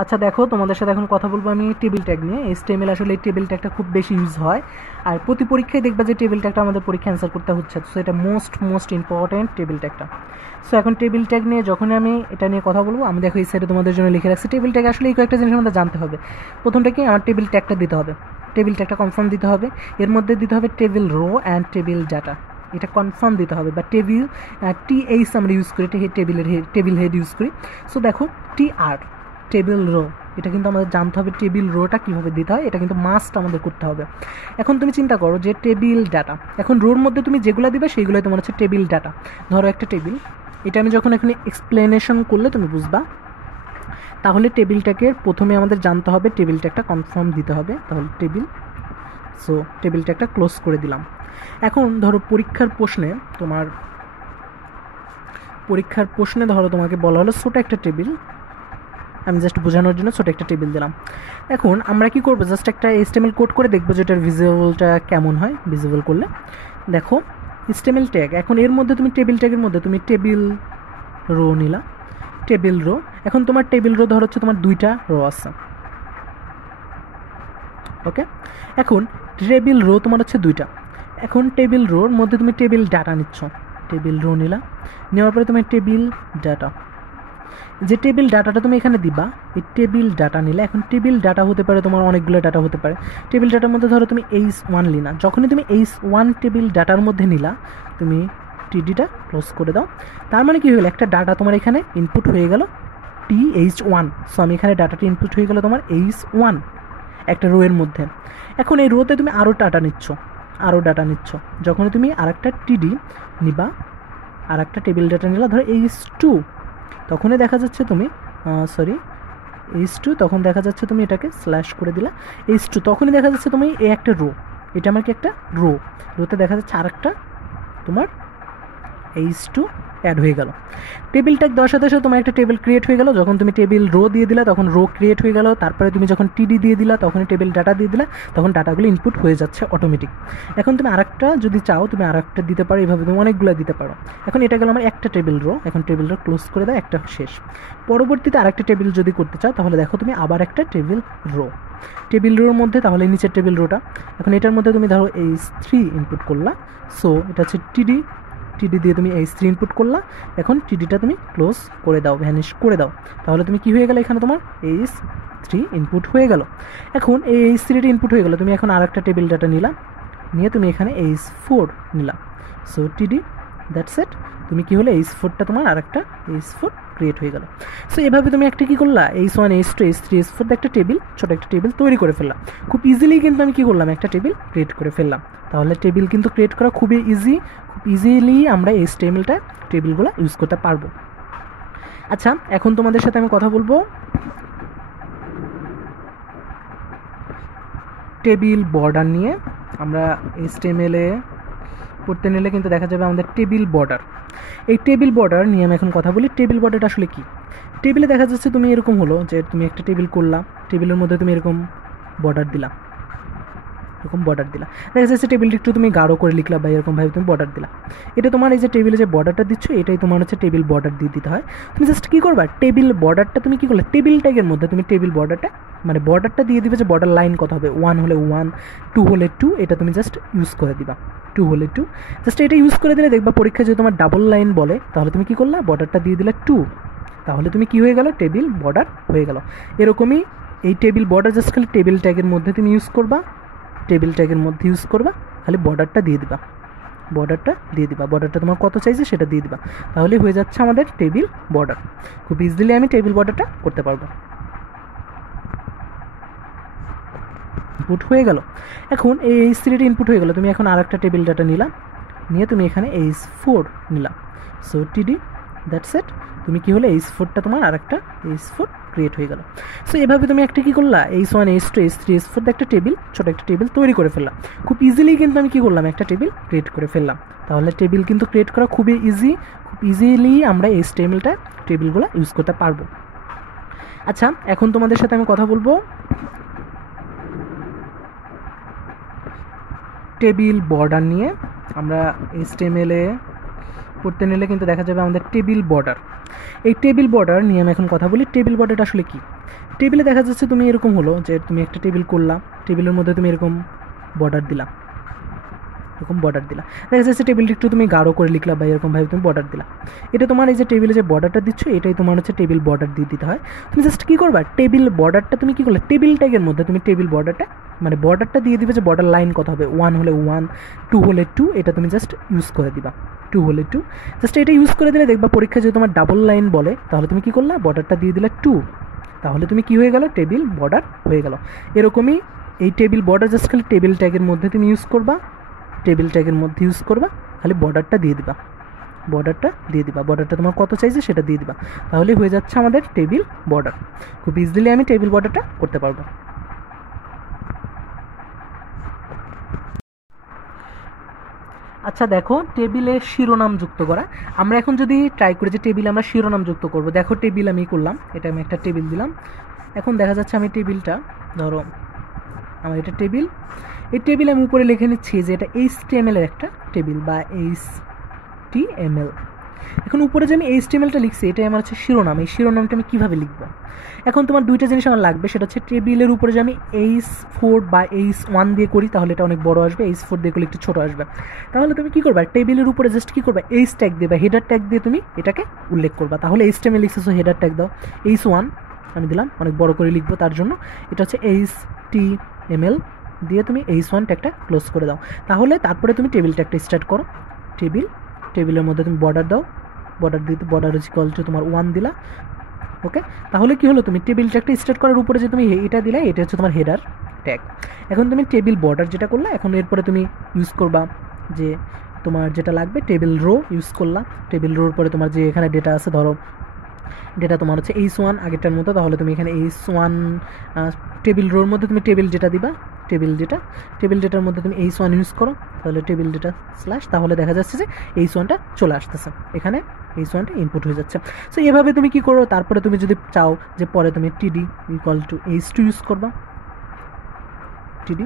আচ্ছা দেখো, তোমাদের সাথে এখন কথা বলবো আমি টেবিল ট্যাগ নিয়ে। HTML আসলে এই টেবিল ট্যাগটা খুব বেশি ইউজ হয়, আর প্রতি পরীক্ষায় দেখবা যে টেবিল ট্যাগটা আমাদের পরীক্ষা অ্যান্সার করতে হচ্ছে। সো এটা মোস্ট ইম্পর্ট্যান্ট টেবিল ট্যাগটা। সো এখন টেবিল ট্যাগ নিয়ে যখনই আমি এটা নিয়ে কথা বলবো, আমি দেখো এই সাইডে তোমাদের জন্য লিখে রাখছি টেবিল ট্যাগ। আসলে এই কয়েকটা জিনিস আমাদের জানতে হবে। প্রথমটা কি, আমার টেবিল ট্যাগটা দিতে হবে, টেবিল ট্যাগটা কনফার্ম দিতে হবে। এর মধ্যে দিতে হবে table row and table data, এটা কনফার্ম দিতে হবে। বা টেবিল TH আমরা ইউজ করি, টেবিল হেড ইউজ করি। সো দেখো TR টেবিল রো, এটা কিন্তু আমাদের জানতে হবে টেবিল রোটা কীভাবে দিতে হয়, এটা কিন্তু মাস্ট আমাদের করতে হবে। এখন তুমি চিন্তা করো যে টেবিল ডাটা, এখন রোর মধ্যে তুমি যেগুলো দিবে সেইগুলোই তোমার হচ্ছে টেবিল ডাটা। ধরো একটা টেবিল, এটা আমি যখন এখানে এক্সপ্লেনেশন করলে তুমি বুঝবা। তাহলে টেবিলটাকে প্রথমে আমাদের জানতে হবে টেবিলটা একটা কনফার্ম দিতে হবে, তাহলে টেবিল। সো টেবিলটা একটা ক্লোজ করে দিলাম। এখন ধরো পরীক্ষার প্রশ্নে ধরো তোমাকে বলা হলো ছোটো একটা টেবিল, আমি জাস্ট বোঝানোর জন্য ছোটো একটা টেবিল দিলাম। এখন আমরা কি করবো, জাস্ট একটা HTML কোড করে দেখবো যে এটার ভিজুয়ালটা কেমন হয়। ভিজুয়াল করলে দেখো HTML ট্যাগ, এখন এর মধ্যে তুমি টেবিল ট্যাগের মধ্যে তুমি টেবিল রো নিলা, টেবিল রো। এখন তোমার টেবিল রো ধর হচ্ছে তোমার 2টা রো আছে, ওকে। এখন টেবিল রো তোমার হচ্ছে 2টা। এখন টেবিল রোর মধ্যে তুমি টেবিল ডাটা নিচ্ছ, টেবিল রো নিলা, নেওয়ার পরে তুমি টেবিল ডাটা, যে টেবিল ডাটাটা তুমি এখানে দিবা, এই টেবিল ডাটা নিলে। এখন টেবিল ডাটা হতে পারে তোমার অনেকগুলো ডাটা হতে পারে। টেবিল ডাটার মধ্যে ধরো তুমি H1 নিলা, যখনই তুমি H1 টেবিল ডাটার মধ্যে নিলা, তুমি TDটা ক্লোজ করে দাও। তার মানে কি হয়ে গেল, একটা ডাটা তোমার এখানে ইনপুট হয়ে গেল TH1। সো আমি এখানে ডাটাটি ইনপুট হয়ে গেল তোমার H1 একটা রো এর মধ্যে। এখন এই রোতে তুমি আরও ডাটা নিচ্ছ, যখনই তুমি আরেকটা TD নিবা, আর একটা টেবিল ডাটা নিলা ধরো H2, তখনই দেখা যাচ্ছে তুমি H2, তখন দেখা যাচ্ছে তুমি এটাকে স্ল্যাশ করে দিলা H2, তখনই দেখা যাচ্ছে তুমি এই একটা রো, এটা আমার কি একটা রোতে দেখা যাচ্ছে আরেকটা তোমার H2 অ্যাড হয়ে গেল। টেবিল ট্যাগ দেওয়ার সাথে সাথে তোমার একটা টেবিল ক্রিয়েট হয়ে গেল। যখন তুমি টেবিল রো দিয়ে দিলা তখন রো ক্রিয়েট হয়ে গেল। তারপরে তুমি যখন TD দিয়ে দিলা তখনই টেবিল ডাটা দিয়ে দিলা, তখন ডাটাগুলো ইনপুট হয়ে যাচ্ছে অটোমেটিক। এখন তুমি আরেকটা যদি চাও তুমি আরেকটা দিতে পারো, এইভাবে তুমি অনেকগুলো দিতে পারো। এখন এটা গেল আমার একটা টেবিল রো, এখন টেবিল রো ক্লোজ করে দাও, একটা শেষ। পরবর্তীতে আরেকটা টেবিল যদি করতে চাও তাহলে দেখো তুমি আবার একটা টেবিল রোর মধ্যে, তাহলে নিচের টেবিল রোটা, এখন এটার মধ্যে তুমি ধরো H3 ইনপুট করলা। সো এটা হচ্ছে TD দিয়ে তুমি H3 ইনপুট করলা। এখন TDটা তুমি ক্লোজ করে দাও, ভ্যানিশ করে দাও, তাহলে তুমি কি হয়ে গেল, এখানে তোমার H3 ইনপুট হয়ে গেল। এখন এই H3টা ইনপুট হয়ে গেল, তুমি এখন আরেকটা টেবিল ডাটা নিলা, নিয়ে তুমি এখানে H4 নিলা। So TD, that's it. তুমি কি হলো, H4টা তোমার আরেকটা H4 ক্রিয়েট হয়ে গেল। সো এভাবে তুমি একটা কি করলা, H1 H2 H3 H4 একটা টেবিল, ছোট একটা টেবিল তৈরি করে ফেললাম। খুব ইজিলি কিন্তু আমি কি করলাম, একটা টেবিল ক্রিয়েট করে ফেললাম। তাহলে টেবিল কিন্তু ক্রিয়েট করা খুবই খুব ইজিলি আমরা HTMLটা টেবিলগুলো ইউজ করতে পারবো। আচ্ছা এখন তোমাদের সাথে আমি কথা বলবো টেবিল বর্ডার নিয়ে। আমরা HTML-এ পড়তে নিলে কিন্তু দেখা যাবে আমাদের টেবিল বর্ডার। এই টেবিল বর্ডার নিয়ে আমি এখন কথা বলি। টেবিল বর্ডারটা আসলে কি? টেবিলে দেখা যাচ্ছে তুমি এরকম হলো যে তুমি একটা টেবিল করলা, টেবিলের মধ্যে তুমি এরকম বর্ডার দিলা, দেখা যাচ্ছে টেবিলটি একটু তুমি গাঢ় করে লিখলা বা এরকমভাবে তুমি বর্ডার দিলা। এটা তোমার এই যে টেবিলে যে বর্ডারটা দিচ্ছ, এটাই তোমার হচ্ছে টেবিল বর্ডার দিয়ে দিতে হয়। তুমি জাস্ট কী করবা, টেবিল বর্ডারটা তুমি কী করলে, টেবিল ট্যাগের মধ্যে তুমি টেবিল বর্ডারটা মানে বর্ডারটা দিয়ে দিবে, যে বর্ডার লাইন কত হবে, 1 হলে 1, 2 হলে 2, এটা তুমি জাস্ট ইউজ করে দিবা। 2 হলে 2, জাস্ট এটা ইউজ করে দিলে দেখবা পরীক্ষা যদি তোমার ডাবল লাইন বলে, তাহলে তুমি কী করলা, বর্ডারটা দিয়ে দিলে 2, তাহলে তুমি কী হয়ে গেল, টেবিল বর্ডার হয়ে গেল। এরকমই এই টেবিল বর্ডার জাস্ট খালি টেবিল ট্যাগের মধ্যে তুমি ইউজ করবা, খালি বর্ডারটা দিয়ে দিবা, বর্ডারটা তোমার কত চাইছে সেটা দিয়ে দিবা, তাহলে হয়ে যাচ্ছে আমাদের টেবিল বর্ডার। খুব ইজিলি আমি টেবিল বর্ডারটা করতে পারবো। ইনপুট হয়ে গেল। এখন এই H3টা ইনপুট হয়ে গেল, তুমি এখন আরেকটা টেবিল ডাটা নিলা, নিয়ে তুমি এখানে H4 নিলা। So TD, that's it. তুমি কি হলো, H4টা তোমার আরেকটা H4 ক্রিয়েট হয়ে গেল। সো এভাবে তুমি একটা কী করলা, H1 H2 H3 H4 একটা টেবিল, ছোটো একটা টেবিল তৈরি করে ফেললাম। খুব ইজিলি কিন্তু আমি কী করলাম, একটা টেবিল ক্রিয়েট করে ফেললাম। তাহলে টেবিল কিন্তু ক্রিয়েট করা খুবই খুব ইজিলি আমরা HTML-টা টেবিলগুলো ইউজ করতে পারবো। আচ্ছা এখন তোমাদের সাথে আমি কথা বলবো টেবিল বর্ডার নিয়ে। আমরা HTML-এ পড়তে নিলে কিন্তু দেখা যাবে আমাদের টেবিল বর্ডার। এই টেবিল বর্ডার নিয়ে আমি এখন কথা বলি। টেবিল বর্ডারটা আসলে কি? টেবিলে দেখা যাচ্ছে তুমি এরকম হলো যে তুমি একটা টেবিল করলা, টেবিলের মধ্যে তুমি এরকম বর্ডার দিলা, এরকম বর্ডার দিলা, দেখা যাচ্ছে টেবিলটা একটু তুমি গাঢ় করে লিখলা বা এরকমভাবে তুমি বর্ডার দিলা। এটা তোমার এই যে টেবিলে যে বর্ডারটা দিচ্ছ এটাই তোমার হচ্ছে টেবিল বর্ডার দিয়ে দিতে হয়। তুমি জাস্ট কী করবা, টেবিল বর্ডারটা তুমি কী করলে, টেবিল ট্যাগের মধ্যে তুমি টেবিল বর্ডারটা মানে বর্ডারটা দিয়ে দিবে যে বর্ডার লাইন কত হবে, 1 হলে 1, 2 হলে 2, এটা তুমি জাস্ট ইউজ করে দিবা, 2 হলে 2, জাস্ট এটা ইউজ করে দিলে দেখবা পরীক্ষায় যদি তোমার ডাবল লাইন বলে তাহলে তুমি কী করলা, বর্ডারটা দিয়ে দিলে 2, তাহলে তুমি কী হয়ে গেল, টেবিল বর্ডার হয়ে গেল। এরকমই এই টেবিল বর্ডার জাস্ট খালি টেবিল ট্যাগের মধ্যে তুমি ইউজ করবা, টেবিল ট্যাগের মধ্যে ইউজ করবা, খালি বর্ডারটা দিয়ে দিবা, বর্ডারটা দিয়ে দিবা, বর্ডারটা তোমার কত চাইছে সেটা দিয়ে দিবা, তাহলে হয়ে যাচ্ছে আমাদের টেবিল বর্ডার। খুব ইজিলি আমি টেবিল বর্ডারটা করতে পারবো। আচ্ছা দেখো, টেবিলে শিরোনাম যুক্ত করা, আমরা এখন যদি ট্রাই করি যে টেবিলে আমরা শিরোনাম যুক্ত করব, দেখো টেবিল আমি করলাম, এটা আমি একটা টেবিল দিলাম, এখন দেখা যাচ্ছে আমি টেবিলটা ধরো আমার এটা টেবিল, এই টেবিল আমি উপরে লিখে নিচ্ছি যে এটা HTML এর একটা টেবিল বা HTML। এখন উপরে যে আমি HTML-টা লিখছি এটাই আমার হচ্ছে শিরোনাম, এই শিরোনামটা আমি কীভাবে লিখবো, এখন তোমার দুইটা জিনিস আমার লাগবে, সেটা হচ্ছে টেবিলের উপরে যে আমি H4 বা H1 দিয়ে করি তাহলে এটা অনেক বড় আসবে, H4 দিয়ে করলে একটু ছোটো আসবে, তাহলে তুমি কী করবা, টেবিলের উপরে জাস্ট কী করবা, H ট্যাগ দিয়ে বা হেডার ট্যাগ দিয়ে তুমি এটাকে উল্লেখ করবা, তাহলে HTML লিখতেছো হেডার ট্যাগ দাও, H1 আমি দিলাম, অনেক বড় করে লিখবো তার জন্য, এটা হচ্ছে HTML দিয়ে তুমি H1 ট্যাগটা ক্লোজ করে দাও, তাহলে তারপরে তুমি টেবিল ট্যাগটা স্টার্ট করো, টেবিলের মধ্যে তুমি বর্ডার দাও, বর্ডার দিতে বর্ডার হচ্ছে ইকুয়াল টু তোমার 1 দিলা, ওকে, তাহলে কি হলো, তুমি টেবিল ট্যাগটা স্টার্ট করার উপরে যে তুমি এটা দিলা এটা হচ্ছে তোমার হেডার ট্যাগ। এখন তুমি টেবিল বর্ডার যেটা করলা, এখন এরপরে তুমি ইউজ করবা যে তোমার যেটা লাগবে টেবিল রো ইউজ করলা, টেবিল রোর পরে তোমার যে এখানে ডেটা আছে, ধরো ডেটা তোমার হচ্ছে H1 আগেরটার মতো, তাহলে তুমি এখানে H1 টেবিল রোর মধ্যে তুমি টেবিল ডেটা দিবা, টেবিল ডেটার মধ্যে তুমি H1 ইউজ করো, তাহলে টেবিল ডেটা স্ল্যাশ, তাহলে দেখা যাচ্ছে যে H1টা চলে আসতেছে, এখানে H1টা ইনপুট হয়ে যাচ্ছে। সো এভাবে তুমি কি করো, তারপরে তুমি যদি চাও যে পরে তুমি TD equal to H2 use করবা, TD,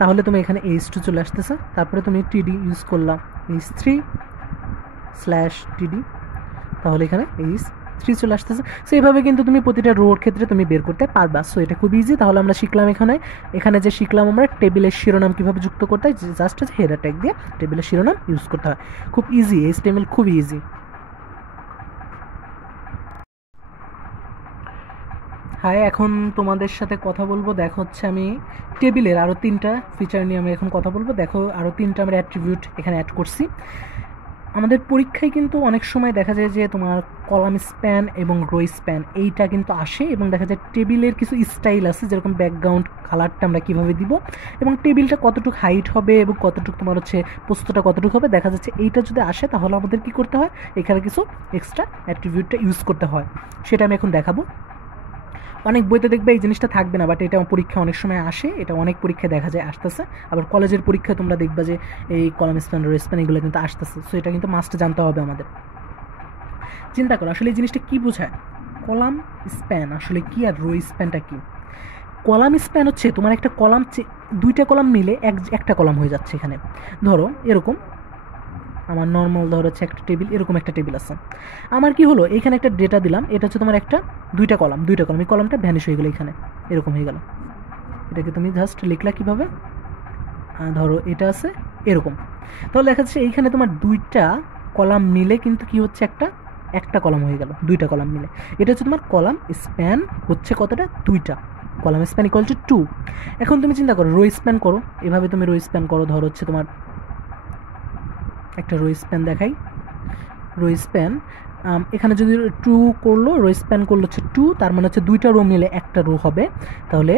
তাহলে তুমি এখানে H2 চলে আসতেছে, তারপরে তুমি TD ইউজ করলাম H3 স্ল্যাশ TD, তাহলে এখানে H3 চলে আসতেছে। সো এইভাবে কিন্তু তুমি প্রতিটা রোর ক্ষেত্রে তুমি বের করতে পারবা। সো এটা খুব ইজি। তাহলে আমরা শিখলাম এখানে যে শিখলাম আমরা টেবিলের শিরোনাম কীভাবে যুক্ত করতে হয়, জাস্ট হেডার ট্যাগ দিয়ে টেবিলের শিরোনাম ইউজ করতে হয়। খুব ইজি, HTML খুব ইজি। হ্যাঁ, এখন তোমাদের সাথে কথা বলবো, দেখো হচ্ছে আমি টেবিলের আরও 3টা ফিচার নিয়ে আমি এখন কথা বলবো। দেখো আরও 3টা আমরা অ্যাট্রিবিউট এখানে অ্যাড করছি। আমাদের পরীক্ষায় কিন্তু অনেক সময় দেখা যায় যে তোমার কলাম স্প্যান এবং রো স্প্যান এইটা কিন্তু আসে, এবং দেখা যায় টেবিলের কিছু স্টাইল আছে, যেরকম ব্যাকগ্রাউন্ড কালারটা আমরা কীভাবে দিব এবং টেবিলটা কতটুকু হাইট হবে এবং কতটুকু তোমার হচ্ছে পোস্তটা কতটুকু হবে, দেখা যাচ্ছে এইটা যদি আসে তাহলে আমাদের কী করতে হয়, এখানে কিছু এক্সট্রা অ্যাট্রিবিউটটা ইউজ করতে হয়, সেটা আমি এখন দেখাবো। অনেক বইতে দেখবে এই জিনিসটা থাকবে না, বাট এটা পরীক্ষা অনেক সময় আসে, এটা অনেক পরীক্ষায় দেখা যায় আসতেছে। আবার কলেজের পরীক্ষায় তোমরা দেখবা যে এই কলাম স্প্যান রো স্প্যান এগুলো কিন্তু আসতেছে। সো এটা কিন্তু মাস্ট জানতে হবে আমাদের। চিন্তা করো আসলে এই জিনিসটা কী বোঝায়, কলাম স্প্যান আসলে কি আর রো স্প্যানটা কি। কলাম স্প্যান হচ্ছে তোমার একটা কলাম, 2টা কলাম মিলে একটা কলাম হয়ে যাচ্ছে। এখানে ধরো এরকম আমার নর্মাল ধরো হচ্ছে একটা টেবিল, এরকম একটা টেবিল আছে, আমার কি হলো এখানে একটা ডেটা দিলাম, এটা হচ্ছে তোমার একটা 2টা কলাম, এই কলামটা ভ্যানিশ হয়ে গেলো, এখানে এরকম হয়ে গেল। এটাকে তুমি জাস্ট লিখলা কীভাবে, ধরো এটা আছে এরকম, তাহলে দেখা যাচ্ছে এইখানে তোমার 2টা কলাম মিলে কিন্তু কি হচ্ছে একটা কলাম হয়ে গেল, 2টা কলাম মিলে। এটা হচ্ছে তোমার কলাম স্প্যান হচ্ছে কতটা, 2টা কলাম স্প্যান ইকুয়াল টু 2। এখন তুমি চিন্তা করো রো স্প্যান করো, এভাবে তুমি রো স্প্যান করো, ধরো হচ্ছে তোমার একটা রো স্প্যান দেখাই, রো স্প্যান এখানে যদি 2 করলো, রো স্প্যান করলো হচ্ছে 2, তার মানে হচ্ছে 2টা রো মিলে একটা রো হবে। তাহলে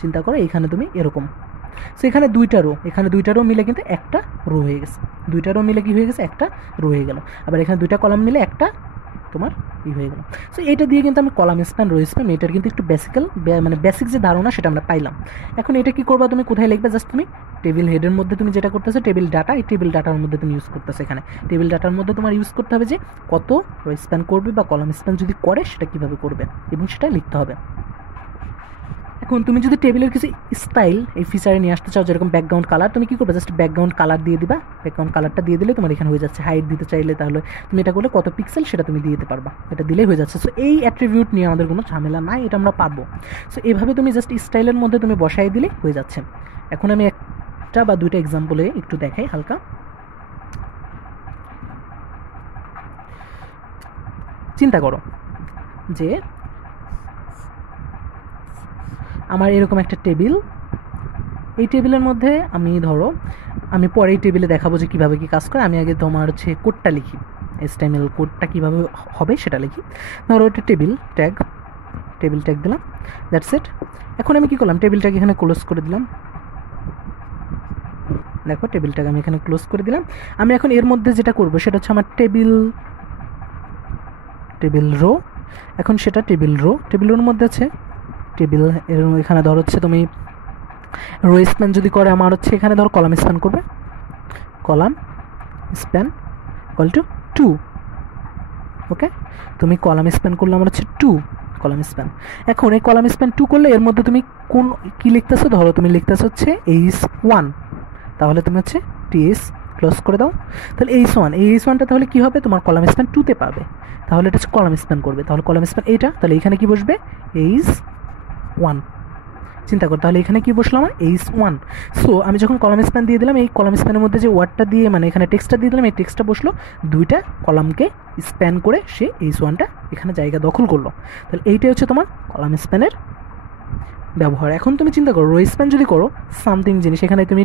চিন্তা করো এখানে তুমি এরকম, সো এখানে 2টা রো মিলে কিন্তু একটা রো হয়ে গেছে, 2টা রো মিলে কি হয়ে গেছে, একটা রো হয়ে গেল। আবার এখানে 2টা কলাম মিলে একটা তোমার হয়ে গেল। সো এটা দিয়ে কিন্তু আমি কলাম স্প্যান রো স্প্যান এটার কিন্তু একটু বেসিক যে ধারণা সেটা আমরা পাইলাম। এখন এটা কি করবা, তুমি কোথায় লিখবে, জাস্ট তুমি টেবিল হেডের মধ্যে তুমি যেটা করতেছো টেবিল ডাটা, এই টেবিল ডাটার মধ্যে তুমি ইউজ করতেছো। এখানে টেবিল ডাটার মধ্যে তোমার ইউজ করতে হবে যে কত রো স্প্যান করবে বা কলাম স্প্যান যদি করে সেটা কিভাবে করবে এবং সেটা লিখতে হবে। এখন তুমি যদি টেবিলের কিছু স্টাইল এই ফিচারে নিয়ে আসতে চাও, যেরকম ব্যাকগ্রাউন্ড কালার, তুমি কী করবে, জাস্ট ব্যাকগ্রাউন্ড কালার দিয়ে দিবা। ব্যাকগ্রাউন্ড কালারটা দিয়ে দিলে তোমার এখানে হয়ে যাচ্ছে। হাইট দিতে চাইলে তাহলে তুমি এটা করলে কত পিক্সেল সেটা তুমি দিয়ে দিতে পারবা, এটা দিলেই হয়ে যাচ্ছে। সো এই অ্যাট্রিবিউট নিয়ে আমাদের কোনো ঝামেলা নাই, এটা আমরা পারবো। সো এভাবে তুমি জাস্ট স্টাইলের মধ্যে তুমি বসাই দিলে হয়ে যাচ্ছে। এখন আমি একটা বা দুইটা এক্সাম্পলে একটু দেখাই হালকা। চিন্তা করো যে আমার এরকম একটা টেবিল, এই টেবিলের মধ্যে আমি পরে এই টেবিলে দেখাবো যে কীভাবে কী কাজ করে। আমি আগে তোমার হচ্ছে কোডটা লিখি, HTML কোডটা কীভাবে হবে সেটা লিখি। ধরো একটা টেবিল ট্যাগ দিলাম, দ্যাটস ইট। এখন আমি কী করলাম, টেবিলটাকে এখানে ক্লোজ করে দিলাম। দেখো টেবিলটাকে আমি এখানে ক্লোজ করে দিলাম। আমি এখন এর মধ্যে যেটা করবো সেটা হচ্ছে আমার টেবিল রো। এখন সেটা টেবিল রোর মধ্যে আছে টেবিল, এখানে ধর হচ্ছে তুমি রো স্প্যান যদি করে আমার হচ্ছে এখানে ধর কলাম স্প্যান করবে, কলাম স্প্যান ইকুয়াল টু 2। ওকে, তুমি কলাম স্প্যান করলে আমার হচ্ছে 2 কলাম স্প্যান। এখন এই কলাম স্প্যান 2 করলে এর মধ্যে তুমি কী লিখতেছো, ধরো তুমি লিখতেছো হচ্ছে H1, তাহলে তুমি হচ্ছে TS ক্লোজ করে দাও। তাহলে H1টা তাহলে কী হবে, তোমার কলাম স্প্যান 2তে পাবে, তাহলে এটা হচ্ছে কলাম স্প্যান করবে। তাহলে কলাম স্প্যান এইটা, তাহলে এখানে কি বসবে H1। চিন্তা কর, তাহলে এখানে কি বসলো আমার H1। সো আমি যখন কলাম স্প্যান দিয়ে দিলাম, এই কলাম স্প্যানের মধ্যে যে ওয়ার্ডটা দিয়ে মানে এখানে টেক্সটটা দিয়ে দিলাম, এই টেক্সটটা বসলো, দুইটা কলামকে স্প্যান করে সে H1টা এখানে জায়গা দখল করলো। তাহলে এইটাই হচ্ছে তোমার কলাম স্প্যানের ব্যবহার। এখন তুমি চিন্তা করো, রো স্প্যান যদি করো সামথিং জিনিস, এখানে তুমি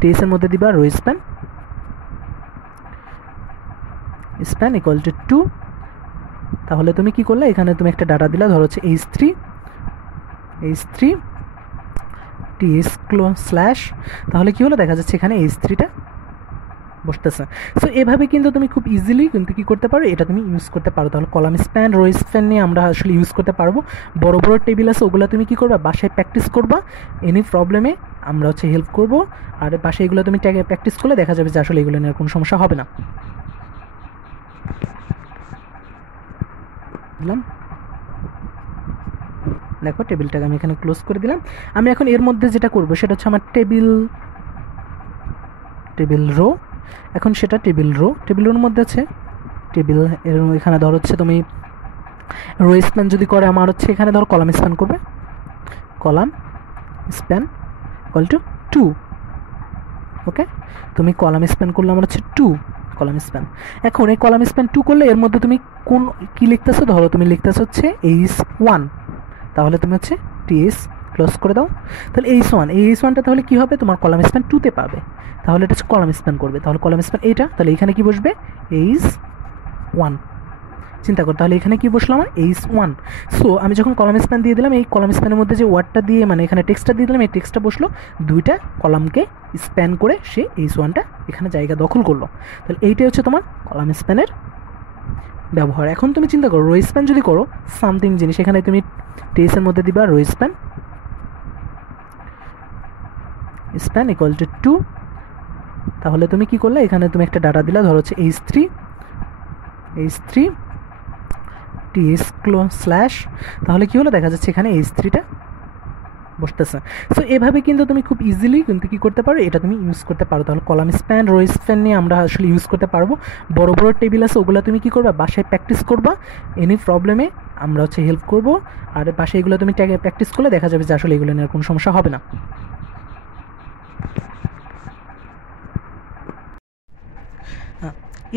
টেক্সটের মধ্যে দিবা রো স্প্যান ইকুয়াল টু 2। তাহলে তুমি কি করলে, এখানে তুমি একটা ডাটা দিলা, ধরো হচ্ছে H3 TS স্ল্যাশ, তাহলে কি হলো দেখা যাচ্ছে এখানে H3টা বসতেছে। সো এভাবে কিন্তু তুমি খুব ইজিলি কিন্তু কী করতে পারো, এটা তুমি ইউজ করতে পারো। তাহলে কলাম স্প্যান, রো স্প্যান নিয়ে আমরা আসলে ইউজ করতে পারবো। বড় বড় টেবিল আছে ওগুলো তুমি কী করবা, বাসায় প্র্যাকটিস করবা, এনি প্রবলেমে আমরা হচ্ছে হেল্প করবো। আর বাসায় এগুলো তুমি ট্যাগে প্র্যাকটিস করলে দেখা যাবে যে আসলে এগুলো নিয়ে কোনো সমস্যা হবে না। দিলাম, দেখো টেবিলটাকে আমি এখানে ক্লোজ করে দিলাম। আমি এখন এর মধ্যে যেটা করবো সেটা হচ্ছে আমার টেবিল রো। এখন সেটা টেবিল রোর মধ্যে আছে টেবিল, এখানে ধর হচ্ছে তুমি রো স্প্যান যদি করে আমার হচ্ছে এখানে ধর কলাম স্প্যান করবে, কলাম স্প্যান ইকুয়াল টু 2। ওকে, তুমি কলাম স্প্যান করলে আমার হচ্ছে 2 কলাম স্প্যান। এখন এই কলাম স্প্যান 2 করলে এর মধ্যে তুমি কী লিখতেছো, ধরো তুমি লিখতেছো হচ্ছে H1, তাহলে তুমি হচ্ছে TS ক্লোজ করে দাও। তাহলে H1টা তাহলে কী হবে, তোমার কলাম স্প্যান 2তে পাবে, তাহলে এটা হচ্ছে কলাম স্প্যান করবে। তাহলে কলাম স্প্যান এইটা, তাহলে এখানে কি বসবে H1। চিন্তা কর, তাহলে এখানে কি বসলো আমার H1। সো আমি যখন কলাম স্প্যান দিয়ে দিলাম, এই কলাম স্প্যানের মধ্যে যে ওয়ার্ডটা দিয়ে মানে এখানে টেক্সটটা দিয়ে দিলাম, এই টেক্সটটা বসলো, দুইটা কলামকে স্প্যান করে সে H1টা এখানে জায়গা দখল করলো। তাহলে এইটাই হচ্ছে তোমার কলাম স্প্যানের ব্যবহার। এখন তুমি চিন্তা করো, রো স্প্যান যদি করো সামথিং জিনিস, এখানে তুমি টেক্সটের মধ্যে দিবা রো স্প্যান ইকুয়াল টু 2। তাহলে তুমি কি করলে, এখানে তুমি একটা ডাটা দিলা, ধরো হচ্ছে H3 TS স্ল্যাশ, তাহলে কি হলো দেখা যাচ্ছে এখানে H3টা বসতেছে। সো এভাবে কিন্তু তুমি খুব ইজিলি কিন্তু কী করতে পারো, এটা তুমি ইউজ করতে পারো। তাহলে কলাম স্প্যান, রো স্প্যান নিয়ে আমরা আসলে ইউজ করতে পারবো। বড় বড় টেবিল আছে ওগুলো তুমি কী করবা, বাসায় প্র্যাকটিস করবা, এনি প্রবলেমে আমরা হচ্ছে হেল্প করবো। আর বাসায় এগুলো তুমি ট্যাগে প্র্যাকটিস করলে দেখা যাবে যে আসলে এগুলো নিয়ে কোনো সমস্যা হবে না।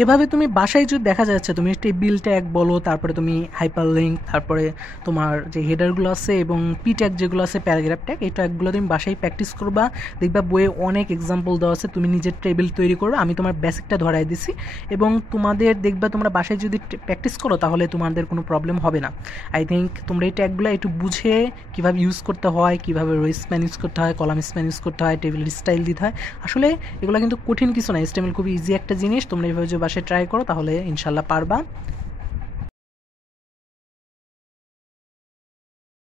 এভাবে তুমি বাসায় যদি দেখা যাচ্ছে তুমি টেবিল ট্যাগ বলো, তারপরে তুমি হাইপার লিঙ্ক, তারপরে তোমার যে হেডারগুলো আছে এবং পি ট্যাগ যেগুলো আছে, প্যারাগ্রাফ ট্যাগ, এই ট্যাগগুলো তুমি বাসায় প্র্যাকটিস করবা। দেখবা বইয়ে অনেক এক্সাম্পল দেওয়া আছে, তুমি নিজের টেবিল তৈরি করবে। আমি তোমার বেসিকটা ধরাই দিছি এবং তোমাদের দেখবা তোমরা বাসায় যদি প্র্যাকটিস করো তাহলে তোমাদের কোনো প্রবলেম হবে না। আই থিঙ্ক তোমরা এই ট্যাগগুলো একটু বুঝে কীভাবে ইউজ করতে হয়, কীভাবে রো স্প্যান ইউজ করতে হয়, কলাম স্প্যান ইউজ করতে হয়, টেবিলের স্টাইল দিতে হয়, আসলে এগুলো কিন্তু কঠিন কিছু না। HTML খুবই ইজি একটা জিনিস, তোমরা এইভাবে বাসায় ট্রাই করো তাহলে ইনশাল্লাহ পারবা।